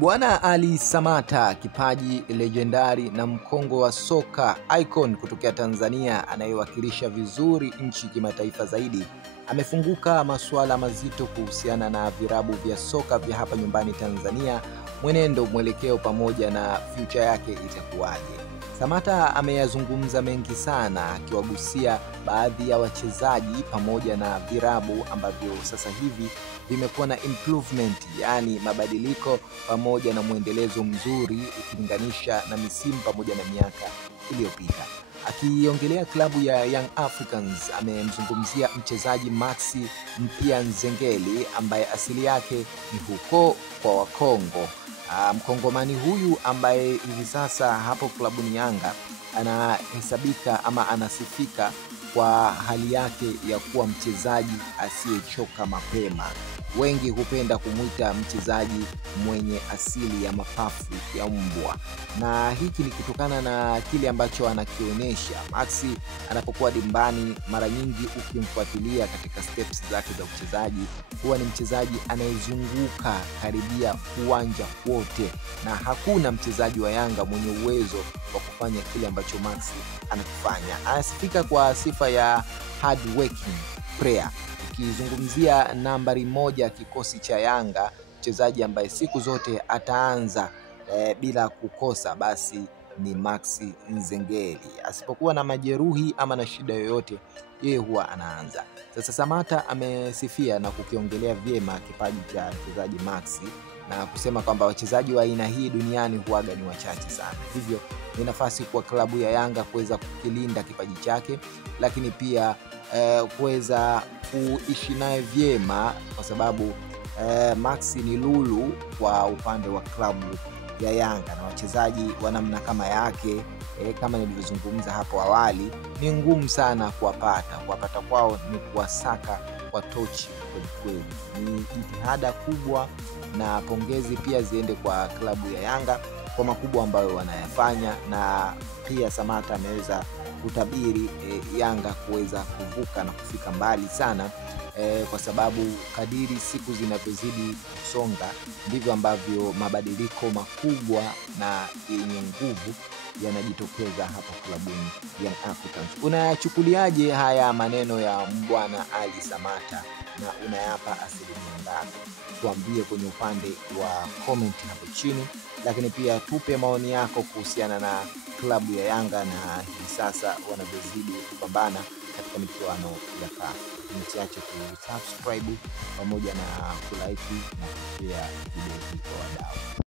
Bwana Ali Samata, kipaji legendari na mkongo wa soka icon kutokea Tanzania anayewakilisha vizuri nchi kimataifa zaidi, amefunguka masuala mazito kuhusiana na virabu vya soka vya hapa nyumbani Tanzania, mwenendo, mwelekeo pamoja na future yake itakuwaje. Samata ameyazungumza mengi sana, akiwagusia baadhi ya wachezaji pamoja na virabu ambavyo sasa hivi vimekuwa na improvement, yani mabadiliko pamoja na mwendelezo mzuri ukilinganisha na misimu pamoja na miaka iliyopita. Akiongelea klabu ya Young Africans, amemzungumzia mchezaji Maxi Mpia Nzengeli ambaye asili yake ni huko kwa Wakongo. Mkongomani huyu ambaye hivi sasa hapo klabuni Yanga anahesabika ama anasifika kwa hali yake ya kuwa mchezaji asiyechoka mapema. Wengi hupenda kumuita mchezaji mwenye asili ya mapafu ya mbwa, na hiki ni kutokana na kile ambacho anakionyesha. Maxi anapokuwa dimbani, mara nyingi ukimfuatilia katika steps zake za uchezaji, huwa ni mchezaji anayezunguka karibia uwanja wote, na hakuna mchezaji wa Yanga mwenye uwezo wa kufanya kile ambacho Maxi anakifanya. Anasifika kwa sifa ya hard working player. Ukizungumzia nambari moja kikosi cha Yanga, mchezaji ambaye siku zote ataanza bila kukosa, basi ni Maxi Nzengeli. Asipokuwa na majeruhi ama na shida yoyote, yeye huwa anaanza. Sasa Samata amesifia na kukiongelea vyema kipaji cha mchezaji Maxi na kusema kwamba wachezaji wa aina hii duniani huaga ni wachache sana. Hivyo ni nafasi kwa klabu ya Yanga kuweza kukilinda kipaji chake, lakini pia kuweza kuishi naye vyema, kwa sababu Maxi ni lulu kwa upande wa klabu ya Yanga, na wachezaji wa namna kama yake kama nilivyozungumza hapo awali, ni ngumu sana kuwapata kwao ni kuwasaka kwa tochi kweli. Ni jitihada kubwa, na pongezi pia ziende kwa klabu ya Yanga kwa makubwa ambayo wanayafanya, na pia Samata ameweza kutabiri Yanga kuweza kuvuka na kufika mbali sana, kwa sababu kadiri siku zinavyozidi kusonga ndivyo ambavyo mabadiliko makubwa na yenye nguvu yanajitokeza hapa klabuni Young Africans. Unayachukuliaje haya maneno ya Bwana Ali Samata na unayapa asilimia ngapi? Tuambie kwenye upande wa comment hapo chini, lakini pia tupe maoni yako kuhusiana na klabu ya Yanga na hivi sasa wanavyozidi kupambana katika michuano ya CAF. Msiache kusubscribe pamoja na kulike na kushare video hii kwa wadau.